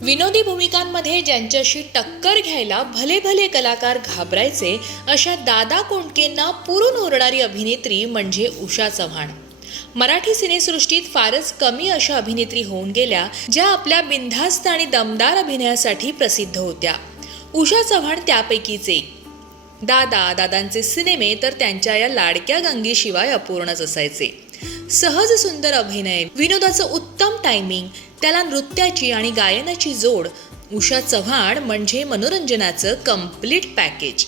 विनोदी भूमिकांमध्ये ज्यांच्याशी टक्कर घ्यायला भले भले कलाकार घाबरायचे अशा दादा कोंडकेंना पुरून उरणारी अभिनेत्री म्हणजे उषा चव्हाण. मराठी सिनेसृष्टीत फारच कमी अशा अभिनेत्री होऊन गेल्या ज्या आपल्या बिनधास्त आणि दमदार अभिनयासाठी प्रसिद्ध होत्या. उषा चव्हाण त्यापैकीच एक. दादा दादांचे सिनेमे तर त्यांच्या या लाडक्या गंगीशिवाय अपूर्णच असायचे. सहज सुंदर अभिनय विनोदाचं उत्तम टायमिंग त्याला नृत्याची आणि गायनाची जोड उषा चव्हाण म्हणजे मनोरंजनाचं कंप्लीट पॅकेज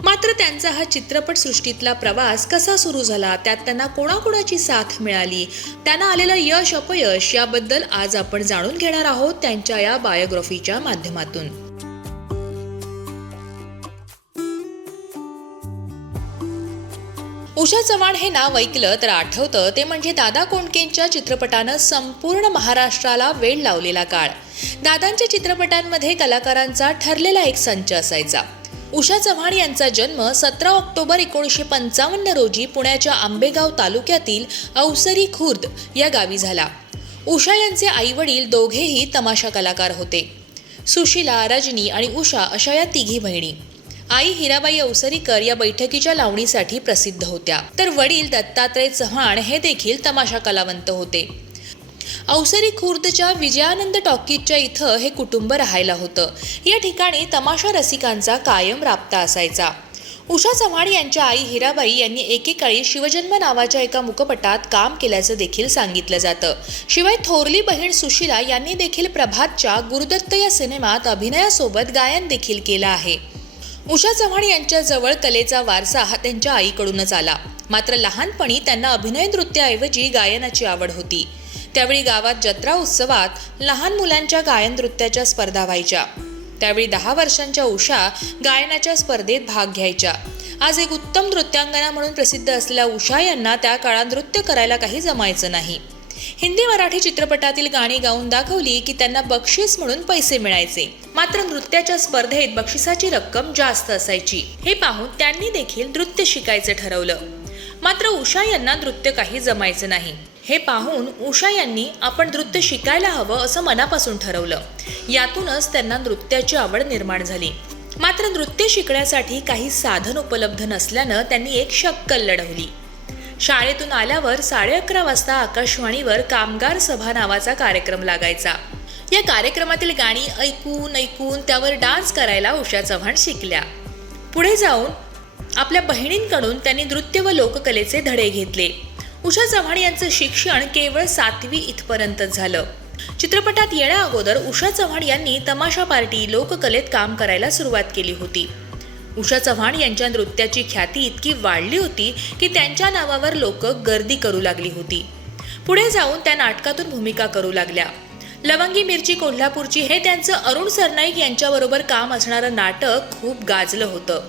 मात्र त्यांचा हा चित्रपटसृष्टीतला प्रवास कसा सुरू झाला त्यात त्यांना कोणाकोणाची साथ मिळाली त्यांना आलेलं यश अपयश याबद्दल आज आपण जाणून घेणार आहोत त्यांच्या या बायोग्राफीच्या माध्यमातून. उषा चव्हाण हे नाव ऐकलं तर आठवतं ते म्हणजे दादा कोंडकेंच्या चित्रपटानं संपूर्ण महाराष्ट्राला वेळ लावलेला काळ. दादांच्या चित्रपटांमध्ये कलाकारांचा ठरलेला एक संच असायचा. उषा चव्हाण यांचा जन्म सतरा ऑक्टोबर एकोणीसशे पंचावन्न रोजी पुण्याच्या आंबेगाव तालुक्यातील अवसरी खुर्द या गावी झाला. उषा यांचे आईवडील दोघेही तमाशा कलाकार होते. सुशिला रजनी आणि उषा अशा या तिघी बहिणी. आई हिराबाई अवसरीकर या बैठकीच्या लावणीसाठी प्रसिद्ध होत्या. तर वडील दत्तात्रय चव्हाण हे देखील तमाशा कलावंत होते. अवसरी खुर्दच्या विजयानंद टॉकीजच्या इथं हे कुटुंब राहायला होतं. या ठिकाणी तमाशा रसिकांचा कायम राबता असायचा. उषा चव्हाण यांच्या आई हिराबाई यांनी एकेकाळी शिवजन्म नावाच्या एका मुखपटात काम केल्याचं देखील सांगितलं जातं. शिवाय थोरली बहीण सुशिला यांनी देखील प्रभातच्या गुरुदत्त या सिनेमात अभिनयासोबत गायन देखील केलं आहे. उषा चव्हाण यांच्या जवळ कलेचा वारसा हा त्यांच्या आईकडूनच आला. मात्र लहानपणी त्यांना अभिनय नृत्याऐवजी गायनाची आवड होती. त्यावेळी गावात जत्रा उत्सवात लहान मुलांच्या गायन नृत्याच्या स्पर्धा व्हायच्या. त्यावेळी दहा वर्षांच्या उषा गायनाच्या स्पर्धेत भाग घ्यायच्या. आज एक उत्तम नृत्यांगना म्हणून प्रसिद्ध असलेल्या उषा यांना त्या काळात नृत्य करायला काही जमायचं नाही. हिंदी मराठी चित्रपटातील गाणी गाऊन दाखवली की त्यांना बक्षीस म्हणून पैसे मिळायचे. मात्र नृत्याच्या स्पर्धेत बक्षिसाची रक्कम जास्त असायची. हे पाहून त्यांनी देखील नृत्य शिकायचं ठरवलं. मात्र उषा यांना नृत्य काही जमायचं नाही. हे पाहून उषा यांनी आपण नृत्य शिकायला हवं असं मनापासून ठरवलं. यातूनच त्यांना नृत्याची आवड निर्माण झाली. मात्र नृत्य शिकण्यासाठी काही साधन उपलब्ध नसल्यानं त्यांनी एक शक्कल लढवली. शाळेतून आल्यावर साडे अकरा वाजता आकाशवाणीवर कामगार सभा नावाचा कार्यक्रम लागायचा. या कार्यक्रमातील गाणी ऐकून ऐकून त्यावर डान्स करायला उषा चव्हाण शिकल्या. पुढे जाऊन आपल्या बहिणींकडून त्यांनी नृत्य व लोककलेचे धडे घेतले. उषा चव्हाण यांचं शिक्षण केवळ सातवी इथपर्यंतच झालं. चित्रपटात येण्या अगोदर उषा चव्हाण यांनी तमाशा पार्टी लोककलेत काम करायला सुरुवात केली होती. उषा चव्हाण यांच्या नृत्याची ख्याती इतकी वाढली होती की त्यांच्या नावावर लोक गर्दी करू लागली होती. पुढे जाऊन त्या नाटकातून भूमिका करू लागल्या. लवंगी मिरची कोल्हापूरची हे त्यांचं अरुण सरनाईक यांच्याबरोबर काम असणारं नाटक खूप गाजलं होतं.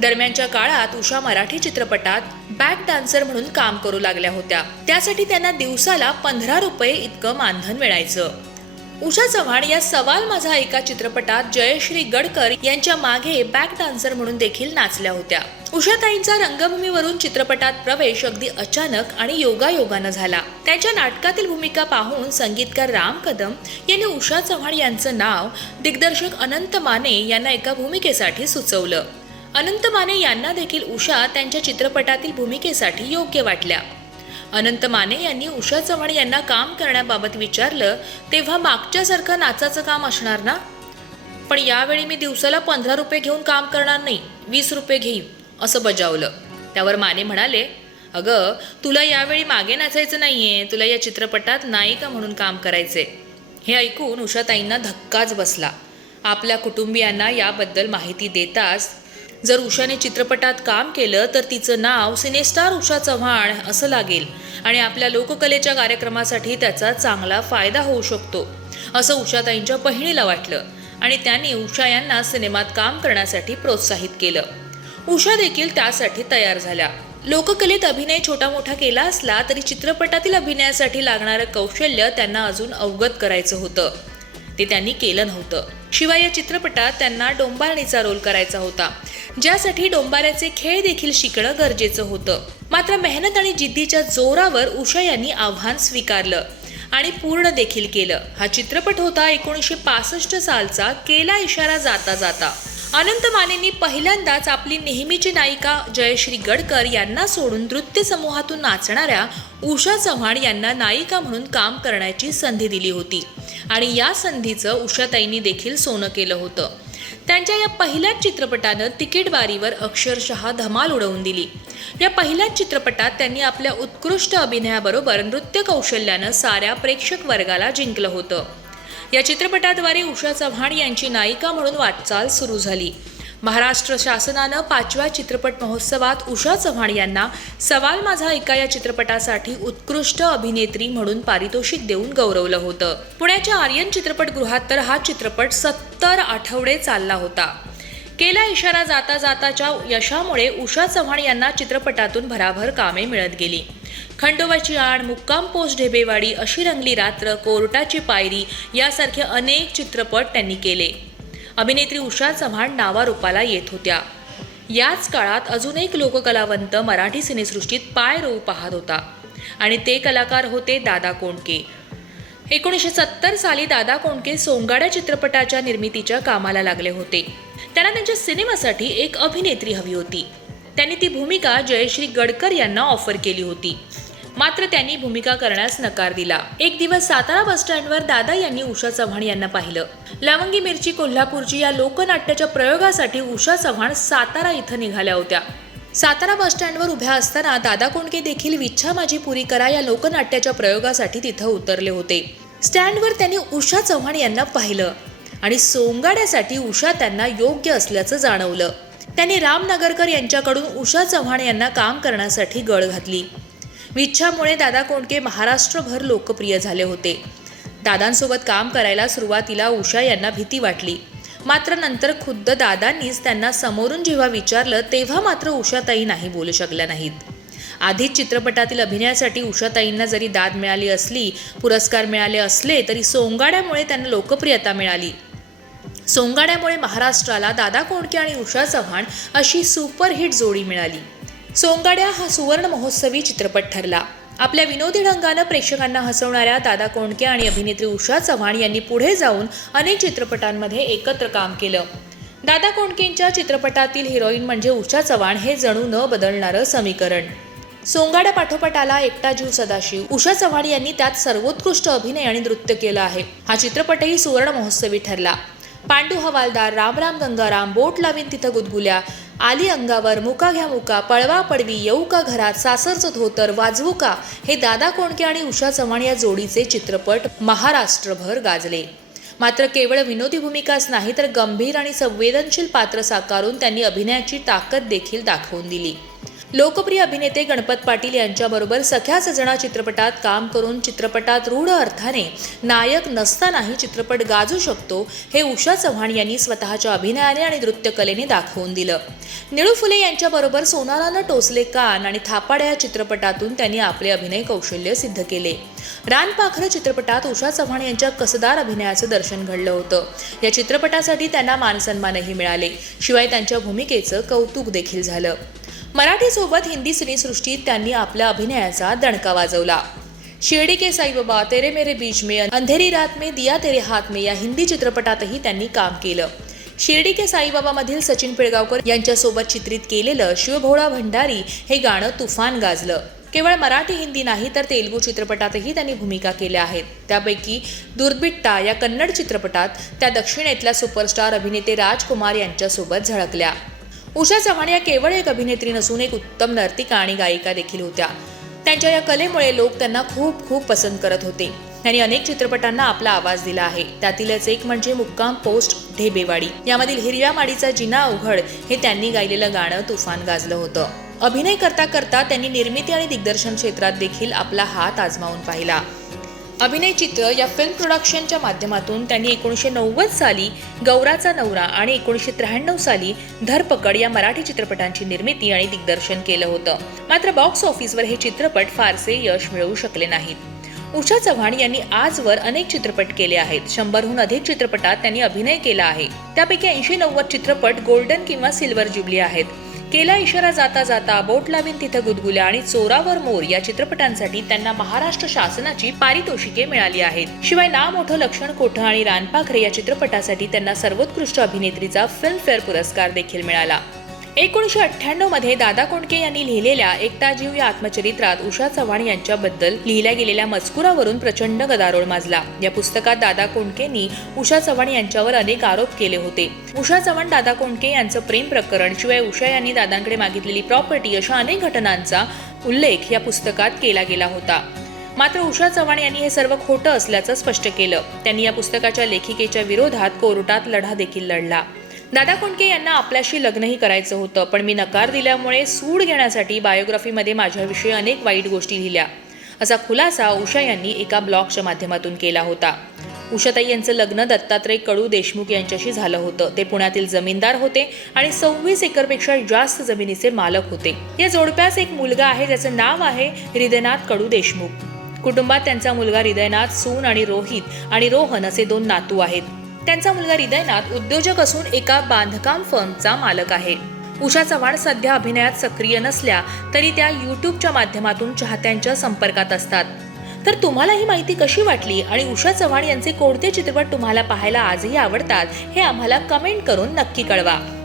दरम्यानच्या काळात उषा मराठी चित्रपटात बॅक डान्सर म्हणून काम करू लागल्या होत्या. त्यासाठी त्यांना दिवसाला पंधरा रुपये इतकं मानधन मिळायचं. उषा चव्हाण या सवाल माझा एका चित्रपटात जयश्री गडकर यांच्या मागे बॅक डान्सर म्हणून देखील नाचल्या होत्या. उषाताईंचा रंगभूमीवरून चित्रपटात प्रवेश अगदी अचानक आणि योगायोगानं झाला. त्यांच्या नाटकातील भूमिका पाहून संगीतकार राम कदम यांनी उषा चव्हाण यांचं नाव दिग्दर्शक अनंत माने यांना एका भूमिकेसाठी सुचवलं. अनंत माने यांना देखील उषा त्यांच्या चित्रपटातील भूमिकेसाठी योग्य वाटल्या. अनंत माने यांनी उषा चव्हाण यांना काम करण्याबाबत विचारलं तेव्हा मागच्यासारखं नाचाचं काम असणार ना? पण यावेळी मी दिवसाला पंधरा रुपये घेऊन काम करणार नाही वीस रुपये घेईन असं बजावलं. त्यावर माने म्हणाले अगं तुला यावेळी मागे नाचायचं नाहीये तुला या चित्रपटात नायिका म्हणून काम करायचे हे ऐकून उषाताईंना धक्काच बसला. आपल्या कुटुंबियांना याबद्दल माहिती देताच जर उषाने चित्रपटात काम केलं तर तिचं नाव सिनेस्टार उषा चव्हाण असं लागेल. आणि आपल्या लोककलेच्या कार्यक्रमासाठी त्याचा चांगला फायदा होऊ शकतो असं उषाताईंच्या बहिणीला वाटलं. आणि त्यांनी उषा यांना सिनेमात काम करण्यासाठी प्रोत्साहित केलं. उषा देखील त्यासाठी तयार झाल्या. लोककलेत अभिनय छोटा मोठा केला असला तरी चित्रपटातील अभिनयासाठी लागणारं कौशल्य त्यांना अजून अवगत करायचं होतं. ते त्यांनी केलं नव्हतं. शिवाय या चित्रपटात त्यांना डोंबारणीचा रोल करायचा होता. ज्यासाठी डोंबाऱ्याचे खेळ देखील शिकणं गरजेचं होतं. मात्र मेहनत आणि जिद्दीच्या जोरावर उषा यांनी आव्हान स्वीकारलं आणि पूर्ण देखील केलं. हा चित्रपट होता एकोणीसशे पासष्ट सालचा केला इशारा जाता जाता. अनंत मानेंनी पहिल्यांदाच आपली नेहमीची नायिका जयश्री गडकर यांना सोडून नृत्य समूहातून नाचणाऱ्या उषा चव्हाण यांना नायिका म्हणून काम करण्याची संधी दिली होती. आणि या संधीचं उषाताईंनी देखील सोनं केलं होतं. त्यांच्या या पहिल्याच चित्रपटानं तिकीटवारीवर अक्षरशः धमाल उडवून दिली. या पहिल्याच चित्रपटात त्यांनी आपल्या उत्कृष्ट अभिनयाबरोबर नृत्य कौशल्यानं साऱ्या प्रेक्षक वर्गाला जिंकलं होतं. या चित्रपटाद्वारे उषा चव्हाण यांची नायिका म्हणून वाटचाल सुरू झाली. महाराष्ट्र शासनानं पाचव्या चित्रपट महोत्सवात उषा चव्हाण यांना सवाल माझा एका या चित्रपटासाठी उत्कृष्ट अभिनेत्री म्हणून पारितोषिक देऊन गौरवलं होतं. पुण्याच्या आर्यन चित्रपटगृहात तर हा चित्रपट सत्तर आठवडे चालला होता. केला इशारा जाता जाताच्या यशामुळे उषा चव्हाण यांना चित्रपटातून भराभर कामे मिळत गेली. खंडोबाची आण मुक्काम पोस्ट ढेबेवाडी अशी रंगली रात्र कोर्टाची पायरी यासारखे अनेक चित्रपट त्यांनी केले. अभिनेत्री उषा चव्हाण नावारूपाला येत होत्या. याच काळात अजून एक लोककलावंत मराठी सिनेसृष्टीत पाय रोवू पाहत होता. आणि ते कलाकार होते दादा कोंडके. एकोणीसशे सत्तर साली दादा कोंडके सोंगाड्या चित्रपटाच्या निर्मितीच्या कामाला लागले होते. त्यांना त्यांच्या सिनेमासाठी एक अभिनेत्री हवी होती. त्यांनी ती भूमिका जयश्री गडकर यांना ऑफर केली होती. मात्र त्यांनी भूमिका करण्यास नकार दिला. एक दिवस सातारा बस स्टँडवर दादा यांनी उषा चव्हाण यांना पाहिलं. लवंगी मिरची कोल्हापूरची या लोकनाट्याच्या प्रयोगासाठी उषा चव्हाण सातारा इथं निघाल्या होत्या. सातारा बसस्टँडवर उभ्या असताना दादा कोंडके देखील विच्छा माझी पुरी करा या लोकनाट्याच्या प्रयोगासाठी तिथं उतरले होते. स्टँडवर त्यांनी उषा चव्हाण यांना पाहिलं आणि सोंगाड्यासाठी उषा त्यांना योग्य असल्याचं जाणवलं. त्यांनी रामनगरकर यांच्याकडून उषा चव्हाण यांना काम करण्यासाठी गळ घातली. विच्छामुळे दादा कोंडके महाराष्ट्रभर लोकप्रिय झाले होते. दादांसोबत काम करायला सुरुवातीला उषा यांना भीती वाटली. मात्र नंतर खुद्द दादांनीच त्यांना समोरून जेव्हा विचारलं तेव्हा मात्र उषाताई नाही बोलू शकल्या नाहीत. आधीच चित्रपटातील अभिनयासाठी उषाताईंना जरी दाद मिळाली असली पुरस्कार मिळाले असले तरी सोंगाड्यामुळे त्यांना लोकप्रियता मिळाली. सोंगाड्यामुळे महाराष्ट्राला दादा कोंडके आणि उषा चव्हाण अशी सुपरहिट जोडी मिळाली. सोंगाड्या हा सुवर्ण महोत्सवी चित्रपट ठरला. आपल्या विनोदी ढंगानं प्रेक्षकांना हसवणाऱ्या दादा कोंडके आणि अभिनेत्री उषा चव्हाण यांनी पुढे जाऊन अनेक चित्रपटांमध्ये एकत्र काम केलं. दादा कोंडकेंच्या चित्रपटातील हिरोईन म्हणजे उषा चव्हाण हे जणू न बदलणारं समीकरण. सोंगाड्या पाठोपाठ आला एकटा जीव सदाशिव. उषा चव्हाण यांनी त्यात सर्वोत्कृष्ट अभिनय आणि नृत्य केलं आहे. हा चित्रपटही सुवर्ण महोत्सवी ठरला. पांडू हवालदार रामराम गंगाराम बोट लावीन तिथं गुदगुल्या. आली अंगावर मुका घ्या मुका पळवा पडवी येऊ का घरात सासरचं धोतर वाजवू का? हे दादा कोणके आणि उषा चव्हाण या जोडीचे चित्रपट महाराष्ट्रभर गाजले. मात्र केवळ विनोदी भूमिकाच नाही तर गंभीर आणि संवेदनशील पात्र साकारून त्यांनी अभिनयाची ताकद देखील दाखवून दिली. लोकप्रिय अभिनेते गणपत पाटील यांच्याबरोबर सख्या सजना चित्रपटात काम करून चित्रपटात रूढ अर्थाने नायक नसतानाही चित्रपट गाजू शकतो हे उषा चव्हाण यांनी स्वतःच्या अभिनयाने आणि नृत्यकलेने दाखवून दिलं. निळू फुले यांच्याबरोबर सोनारानं टोचले कान आणि थापाड्या या चित्रपटातून त्यांनी आपले अभिनय कौशल्य सिद्ध केले. रानपाखरं चित्रपटात उषा चव्हाण यांच्या कसदार अभिनयाचं दर्शन घडलं होतं. या चित्रपटासाठी त्यांना मानसन्मानही मिळाले. शिवाय त्यांच्या भूमिकेचं कौतुक देखील झालं. मराठीसोबत हिंदी सिनेसृष्टीत त्यांनी आपल्या अभिनयाचा दणका वाजवला. शिर्डी के साईबाबा तेरे मेरे बीच में अंधेरी रात में दिया तेरे हात में या हिंदी चित्रपटातही त्यांनी काम केलं. शिर्डी के साईबाबामधील सचिन पिळगावकर यांच्यासोबत चित्रित केलेलं शिवभोळा भंडारी हे गाणं तुफान गाजलं. केवळ मराठी हिंदी नाही तर तेलुगू चित्रपटातही त्यांनी भूमिका केल्या आहेत. त्यापैकी दुर्बिट्टा या कन्नड चित्रपटात त्या दक्षिणेतल्या सुपरस्टार अभिनेते राजकुमार यांच्यासोबत झळकल्या. उषा चव्हाण या केवळ एक अभिनेत्री नसून एक उत्तम नर्तिका आणि गायिका देखील होत्या. त्यांच्या या कलेमुळे लोक त्यांना खूप खूप पसंत करत होते. त्यांनी अनेक चित्रपटांना आपला आवाज दिला आहे. त्यातीलच एक म्हणजे मुक्काम पोस्ट ढेबेवाडी. यामधील हिरव्या माडीचा जिना अवघड हे त्यांनी गायलेलं गाणं तुफान गाजलं होतं. अभिनय करता करता त्यांनी निर्मिती आणि दिग्दर्शन क्षेत्रात देखील आपला हात आजमावून पाहिला. अभिनय चित्र या फिल्म प्रोडक्शनच्या माध्यमातून त्यांनी एकोणीसशे नव्वद साली गौराचा नवरा आणि एकोणीसशे त्र्याण्णव साली धरपकड या मराठी चित्रपटांची निर्मिती आणि दिग्दर्शन केलं होतं. मात्र बॉक्स ऑफिसवर हे चित्रपट फारसे यश मिळवू शकले नाहीत. उषा चव्हाण यांनी आजवर अनेक चित्रपट केले आहेत. शंभरहून अधिक चित्रपटात त्यांनी अभिनय केला आहे. त्यापैकी ऐंशी नव्वद चित्रपट गोल्डन किंवा सिल्वर जुबली आहेत. केला इशारा जाता जाता बोट लावीन तिथं गुदगुल्या आणि चोरावर मोर या चित्रपटांसाठी त्यांना महाराष्ट्र शासनाची पारितोषिके मिळाली आहेत. शिवाय ना मोठं लक्षण कोठं आणि रानपाखरे या चित्रपटासाठी त्यांना सर्वोत्कृष्ट अभिनेत्रीचा फिल्मफेअर पुरस्कार देखील मिळाला. एकोणीसशे अठ्ठ्याण्णवमध्ये दादा कोंडके यांनी लिहिलेल्या एकता जीव या आत्मचरित्रात उषा चव्हाण यांच्याबद्दल लिहिल्या गेलेल्या मजकुरावरून प्रचंड गदारोळ माजला. या पुस्तकात दादा कोंडकेंनी उषा चव्हाण यांच्यावर अनेक आरोप केले होते. उषा चव्हाण दादा कोंडके यांचं प्रेम प्रकरण शिवाय उषा यांनी दादांकडे मागितलेली प्रॉपर्टी अशा अनेक घटनांचा उल्लेख या पुस्तकात केला गेला होता. मात्र उषा चव्हाण यांनी हे सर्व खोटं असल्याचं स्पष्ट केलं. त्यांनी या पुस्तकाच्या लेखिकेच्या विरोधात कोर्टात लढा देखील लढला. दादा कोंडके यांना आपल्याशी लग्नही करायचं होतं पण मी नकार दिल्यामुळे सूड घेण्यासाठी बायोग्राफीमध्ये माझ्याविषयी अनेक वाईट गोष्टी लिहिल्या. असा खुलासा उषा यांनी एका ब्लॉगच्या माध्यमातून केला होता. उषाताई यांचं लग्न दत्तात्रय कडू देशमुख यांच्याशी झालं होतं. ते पुण्यातील जमीनदार होते आणि सव्वीस एकरपेक्षा जास्त जमिनीचे मालक होते. या जोडप्यास एक मुलगा आहे ज्याचं नाव आहे हृदयनाथ कडू देशमुख. कुटुंबात त्यांचा मुलगा हृदयनाथ सून आणि रोहित आणि रोहन असे दोन नातू आहेत. त्यांचा मुलगा हृदयनाथ उद्योजक असून एका बांधकाम फर्मचा मालक आहे. उषा चव्हाण सध्या अभिनयात सक्रिय नसल्या तरी त्या युट्यूबच्या माध्यमातून चाहत्यांच्या संपर्कात असतात. तर तुम्हाला ही माहिती कशी वाटली आणि उषा चव्हाण यांचे कोणते चित्रपट तुम्हाला पाहायला आजही आवडतात हे आम्हाला कमेंट करून नक्की कळवा.